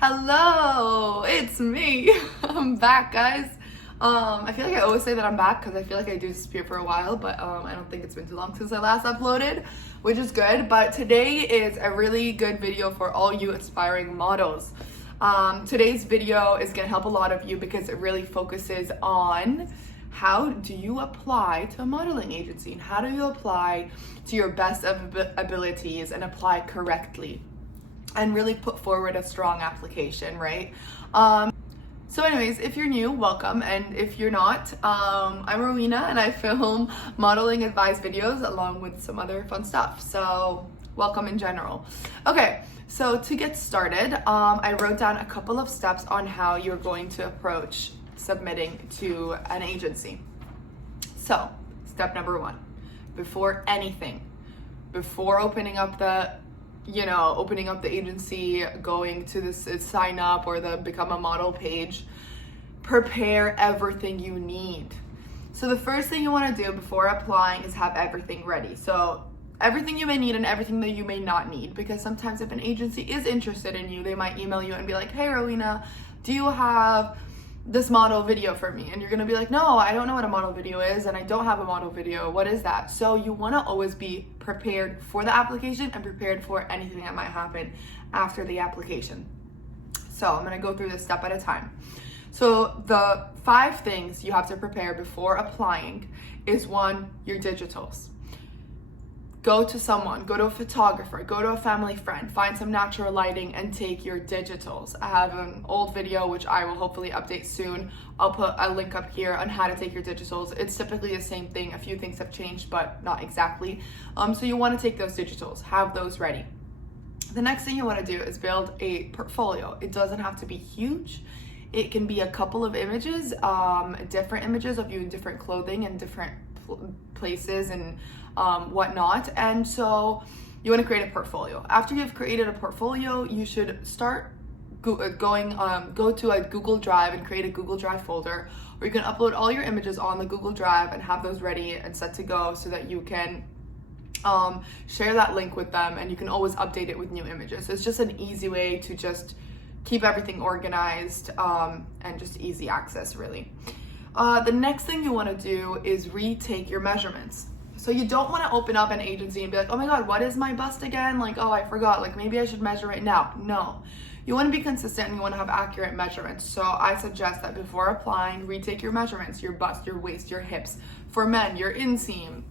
Hello, it's me. I'm back, guys. I feel like I always say that I'm back because I feel like I do disappear for a while, but I don't think it's been too long since I last uploaded, which is good. But today is a really good video for all you aspiring models. Today's video is going to help a lot of you because it really focuses on how do you apply to a modeling agency and how do you apply to your best of abilities and apply correctly and really put forward a strong application, right? So anyways, if you're new, welcome, and if you're not, I'm Rowena and I film modeling advice videos along with some other fun stuff, so welcome in general. Okay, so to get started, I wrote down a couple of steps on how you're going to approach submitting to an agency. So, step number one, before anything, before opening up the agency, going to this sign up or the become a model page, prepare everything you need. So the first thing you want to do before applying is have everything ready. So everything you may need and everything that you may not need, because sometimes if an agency is interested in you, they might email you and be like, hey Rowena, do you have this model video for me? And you're gonna be like, no, I don't know what a model video is and I don't have a model video. What is that? So you wanna always be prepared for the application and prepared for anything that might happen after the application. So I'm gonna go through this step at a time. So the 5 things you have to prepare before applying is 1, your digitals. Go to someone, go to a photographer, go to a family friend, find some natural lighting and take your digitals. I have an old video which I will hopefully update soon. I'll put a link up here on how to take your digitals. It's typically the same thing. A few things have changed, but not exactly. So you want to take those digitals, have those ready. The next thing you want to do is build a portfolio. It doesn't have to be huge. It can be a couple of images, different images of you in different clothing and different places and whatnot. And so you want to create a portfolio. After you've created a portfolio, you should start go to a Google Drive and create a Google Drive folder where you can upload all your images on the Google Drive and have those ready and set to go so that you can share that link with them and you can always update it with new images. So it's just an easy way to just keep everything organized and just easy access, really. The next thing you want to do is retake your measurements. So you don't want to open up an agency and be like, oh my God, what is my bust again? Like, oh, I forgot, like maybe I should measure it now. No, you want to be consistent and you want to have accurate measurements. So I suggest that before applying, retake your measurements, your bust, your waist, your hips. For men, your inseam,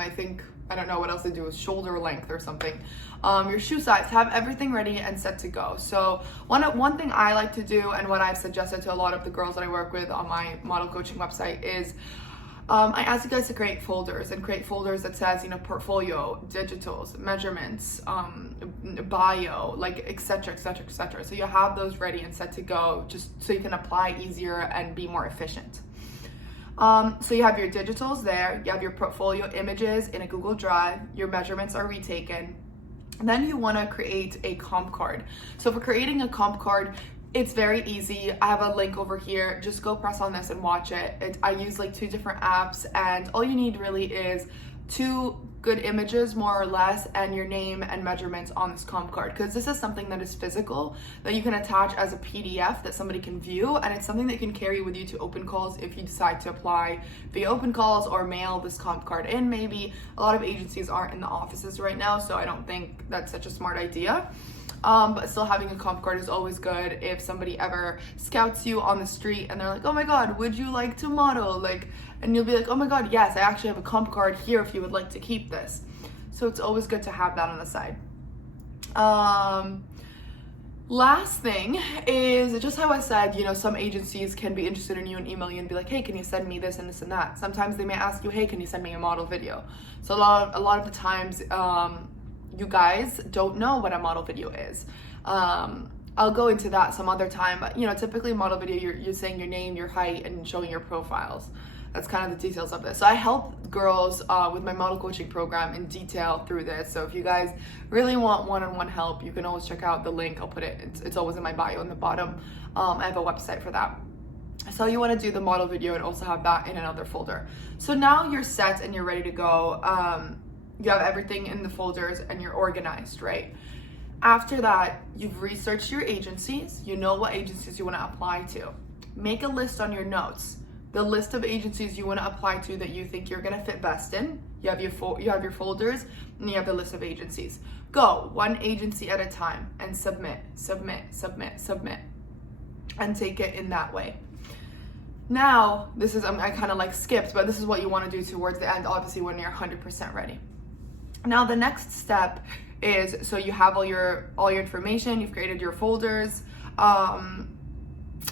I think, I don't know what else they do with shoulder length or something. Your shoe size, have everything ready and set to go. So one thing I like to do and what I've suggested to a lot of the girls that I work with on my model coaching website is I ask you guys to create folders that says, portfolio, digitals, measurements, bio, like etc. So you have those ready and set to go just so you can apply easier and be more efficient. So you have your digitals there, you have your portfolio images in a Google Drive, your measurements are retaken. And then you want to create a comp card. So for creating a comp card, it's very easy. I have a link over here. Just go press on this and watch it. I use like 2 different apps and all you need really is 2 good images more or less and your name and measurements on this comp card, because this is something that is physical that you can attach as a PDF that somebody can view, and it's something that you can carry with you to open calls if you decide to apply via open calls or mail this comp card in. Maybe a lot of agencies aren't in the offices right now, so I don't think that's such a smart idea. But still having a comp card is always good if somebody ever scouts you on the street and they're like, oh my God, would you like to model? And you'll be like, oh my God, yes, I actually have a comp card here if you would like to keep this. So it's always good to have that on the side. Last thing is just how I said, some agencies can be interested in you and email you and be like, hey, can you send me this and this and that? Sometimes they may ask you, hey, can you send me a model video? So a lot of the times, you guys don't know what a model video is. I'll go into that some other time, but typically model video, you're saying your name, your height, and showing your profiles. That's kind of the details of this. So I help girls with my model coaching program in detail through this. So if you guys really want one-on-one help, you can always check out the link. I'll put it, it's always in my bio in the bottom. I have a website for that. So you want to do the model video and also have that in another folder. So now you're set and you're ready to go. You have everything in the folders and you're organized, right? After that, you've researched your agencies. You know what agencies you want to apply to. Make a list on your notes. The list of agencies you want to apply to that you think you're going to fit best in. You have your folders, and you have the list of agencies. Go one agency at a time and submit, and take it in that way. Now, this is, I kind of like skipped, but this is what you want to do towards the end, obviously when you're 100% ready. Now, the next step is, so you have all your information, you've created your folders,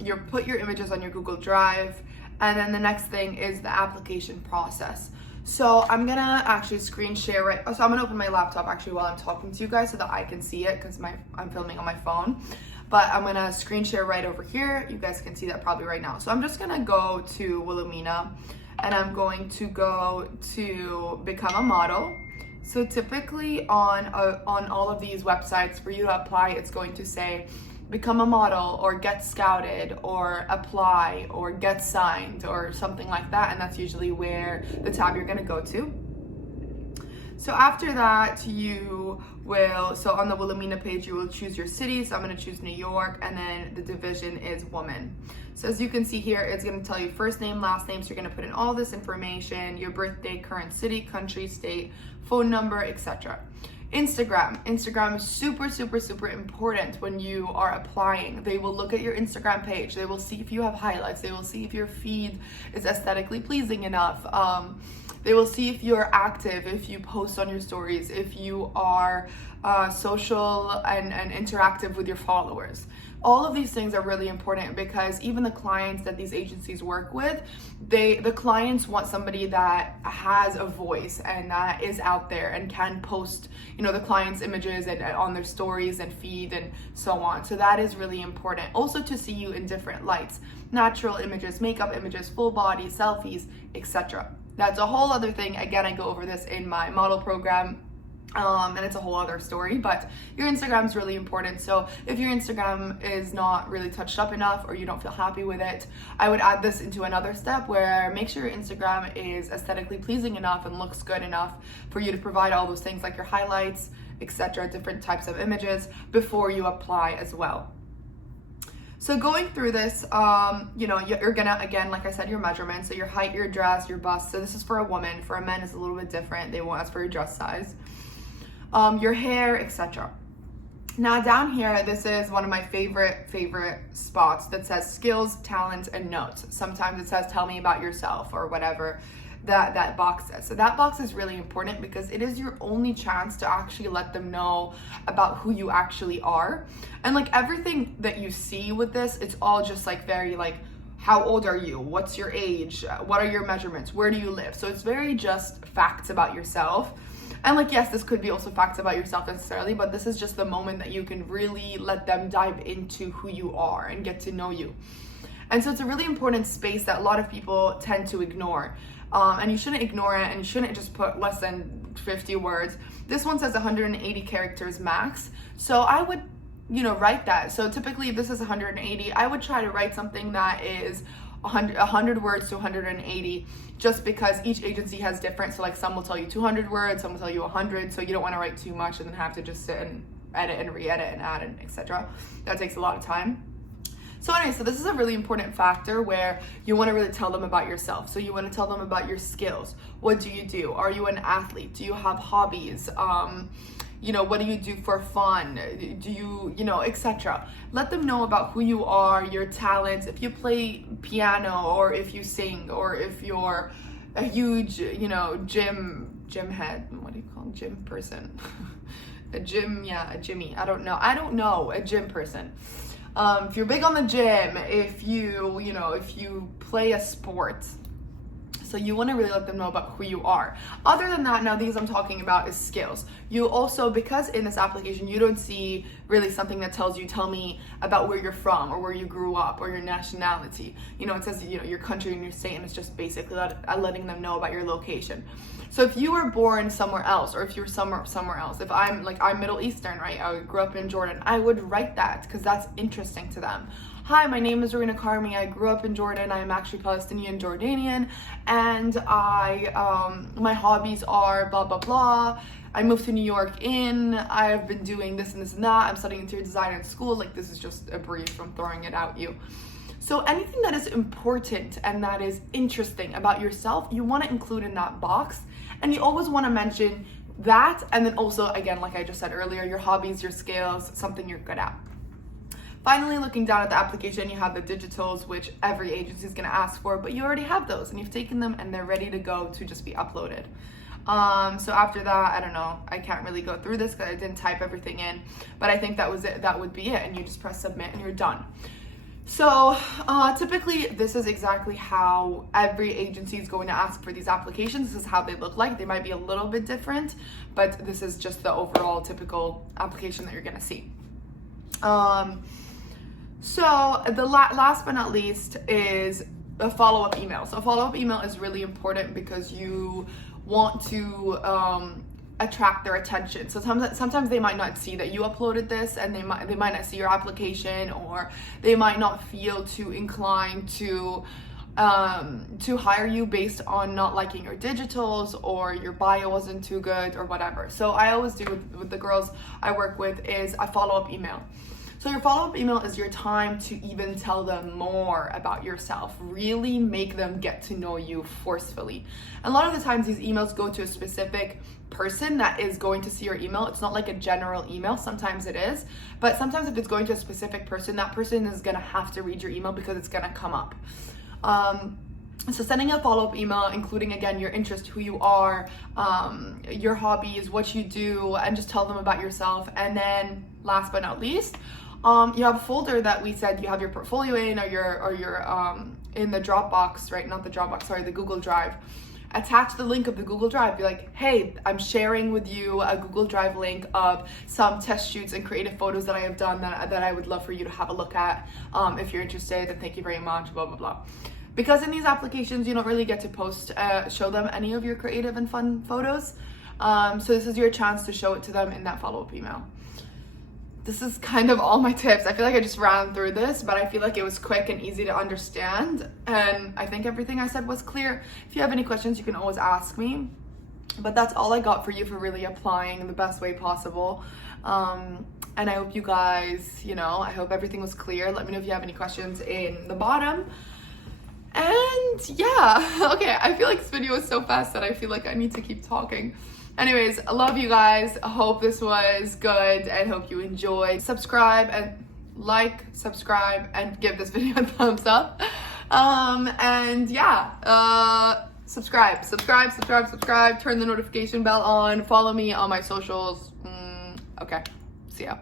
you put your images on your Google Drive, and then the next thing is the application process. So I'm gonna actually screen share so I'm gonna open my laptop actually while I'm talking to you guys so that I can see it, because I'm filming on my phone. But I'm gonna screen share right over here. You guys can see that probably right now. So I'm just gonna go to Wilhelmina, and I'm going to go to become a model. So typically on all of these websites, for you to apply, it's going to say become a model or get scouted or apply or get signed or something like that, and that's usually where the tab you're gonna go to. So after that, so on the Wilhelmina page, you will choose your city. So I'm gonna choose New York, and then the division is woman. So as you can see here, it's gonna tell you first name, last name. So you're gonna put in all this information, your birthday, current city, country, state, phone number, etc. Instagram is super important when you are applying. They will look at your Instagram page. They will see if you have highlights. They will see if your feed is aesthetically pleasing enough. They will see if you're active, if you post on your stories, if you are social and interactive with your followers. All of these things are really important, because even the clients that these agencies work with, the clients want somebody that has a voice and that is out there and can post, the client's images and on their stories and feed and so on. So that is really important. Also to see you in different lights, natural images, makeup images, full body, selfies, etc. That's a whole other thing. Again, I go over this in my model program. And it's a whole other story, but your Instagram is really important. So if your Instagram is not really touched up enough or you don't feel happy with it, I would add this into another step where make sure your Instagram is aesthetically pleasing enough and looks good enough for you to provide all those things like your highlights, etc., different types of images before you apply as well. So going through this, you're gonna, again, like I said, your measurements, so your height, your dress, your bust. So this is for a woman. For a man, it's a little bit different. They won't ask for your dress size. Your hair, etc. Now down here, this is one of my favorite spots that says skills, talents, and notes. Sometimes it says tell me about yourself or whatever that box says. So that box is really important because it is your only chance to actually let them know about who you actually are. And like everything that you see with this, it's all just like very like, how old are you? What's your age? What are your measurements? Where do you live? So it's very just facts about yourself. And like, yes, this could be also facts about yourself necessarily, but this is just the moment that you can really let them dive into who you are and get to know you. And so it's a really important space that a lot of people tend to ignore. And you shouldn't ignore it, and you shouldn't just put less than 50 words. This one says 180 characters max. So I would, write that. So typically this is 180. I would try to write something that is 100 words to 180, just because each agency has different. So like some will tell you 200 words, some will tell you 100. So you don't want to write too much and then have to just sit and edit and re-edit and add and etc. That takes a lot of time. So anyway, so this is a really important factor where you want to really tell them about yourself. So you want to tell them about your skills. What do you do? Are you an athlete? Do you have hobbies? What do you do for fun? Do you, etc. Let them know about who you are, your talents, if you play piano or if you sing or if you're a huge, gym head. What do you call it? Gym person? A Jimmy. I don't know, a gym person. If you're big on the gym, if you play a sport. So you want to really let them know about who you are. Other than that, now these I'm talking about is skills. You also, because in this application, you don't see really something that tell me about where you're from or where you grew up or your nationality. It says, your country and your state, and it's just basically letting them know about your location. So if you were born somewhere else, or if you're somewhere else, if I'm Middle Eastern, right? I grew up in Jordan, I would write that because that's interesting to them. hi, my name is Rowena Karmi. I grew up in Jordan. I am actually Palestinian Jordanian, and my hobbies are blah, blah, blah. I moved to New York I've been doing this and this and that. I'm studying interior design in school. Like, this is just a brief. I'm throwing it at you. So anything that is important and that is interesting about yourself, you want to include in that box. And you always want to mention that. And then also, again, like I just said earlier, your hobbies, your skills, something you're good at. Finally, looking down at the application, you have the digitals, which every agency is going to ask for, but you already have those and you've taken them and they're ready to go to just be uploaded. So after that, I don't know, I can't really go through this because I didn't type everything in, but I think that was it. That would be it. And you just press submit and you're done. So typically this is exactly how every agency is going to ask for these applications. This is how they look like. They might be a little bit different, but this is just the overall typical application that you're going to see. So the last but not least is a follow-up email. So a follow-up email is really important because you want to attract their attention. So sometimes they might not see that you uploaded this, and they might not see your application, or they might not feel too inclined to hire you based on not liking your digitals, or your bio wasn't too good, or whatever. So I always do with the girls I work with is a follow-up email. So your follow-up email is your time to even tell them more about yourself, really make them get to know you forcefully. And a lot of the times these emails go to a specific person that is going to see your email. It's not like a general email. Sometimes it is, but sometimes if it's going to a specific person, that person is going to have to read your email because it's going to come up. So sending a follow-up email, including again your interest, who you are, your hobbies, what you do, and just tell them about yourself. And then last but not least, you have a folder that we said you have your portfolio in, or your in the Dropbox, right? Not the Dropbox, sorry, the Google Drive. Attach the link of the Google Drive. Be like, hey, I'm sharing with you a Google Drive link of some test shoots and creative photos that I have done that I would love for you to have a look at. If you're interested, then thank you very much, blah, blah, blah. Because in these applications, you don't really get to show them any of your creative and fun photos. So this is your chance to show it to them in that follow-up email. This is kind of all my tips. I feel like I just ran through this, but I feel like it was quick and easy to understand. And I think everything I said was clear. If you have any questions, you can always ask me. But that's all I got for you for really applying in the best way possible. And I hope you guys, I hope everything was clear. Let me know if you have any questions in the bottom. And yeah, okay, I feel like this video is so fast that I feel like I need to keep talking. Anyways, I love you guys. I hope this was good and hope you enjoyed. Subscribe and subscribe, and give this video a thumbs up. And yeah, subscribe, turn the notification bell on, follow me on my socials. Okay, see ya.